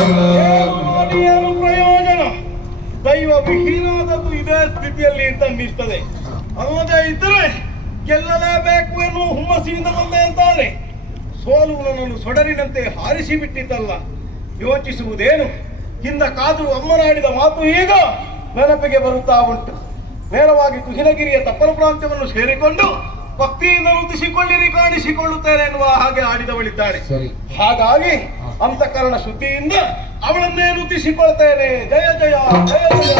ಏನು ಪ್ರಯೋಜನ? ದೈವ ವಿಹೀನಾದದ್ದು ಇದೇ ಸ್ಥಿತಿಯಲ್ಲಿ ಅಂತ ಅನ್ನಿಸ್ತದೆ. ಅಲ್ಲದೆ ಇದ್ರೆ ಗೆಲ್ಲಲೇಬೇಕು ಎನ್ನುವ ಹುಮ್ಮಸ್ಸಿನಿಂದ ಬಂದೆ ಅಂತಾನೆ ಸೋಲು ನನ್ನನ್ನು ಸೊಡರಿನಂತೆ ಹಾರಿಸಿ ಬಿಟ್ಟಿದ್ದಲ್ಲ. ಯೋಚಿಸುವುದೇನು? ಹಿಂದ ಕಾದು ಅಮ್ಮನಾಡಿದ ಮಾತು ಈಗ ನೆನಪಿಗೆ ಬರುತ್ತಾ ಉಂಟು. ನೇರವಾಗಿ ತುಹಿನಗಿರಿಯ ತಪ್ಪಲ ಪ್ರಾಂತ್ಯವನ್ನು ಸೇರಿಕೊಂಡು ಭಕ್ತಿಯಿಂದ ವೃದ್ಧಿಸಿಕೊಳ್ಳಿರಿ ಕಾಣಿಸಿಕೊಳ್ಳುತ್ತೇನೆ ಎನ್ನುವ ಹಾಗೆ ಆಡಿದವಳಿದ್ದಾಳೆ. ಹಾಗಾಗಿ ಅಂತಃಕರಣ ಶುದ್ಧಿಯಿಂದ ಅವಳನ್ನೇ ವೃದ್ಧಿಸಿಕೊಳ್ತೇನೆ. ಜಯ ಜಯ ಜಯ ಜಯ.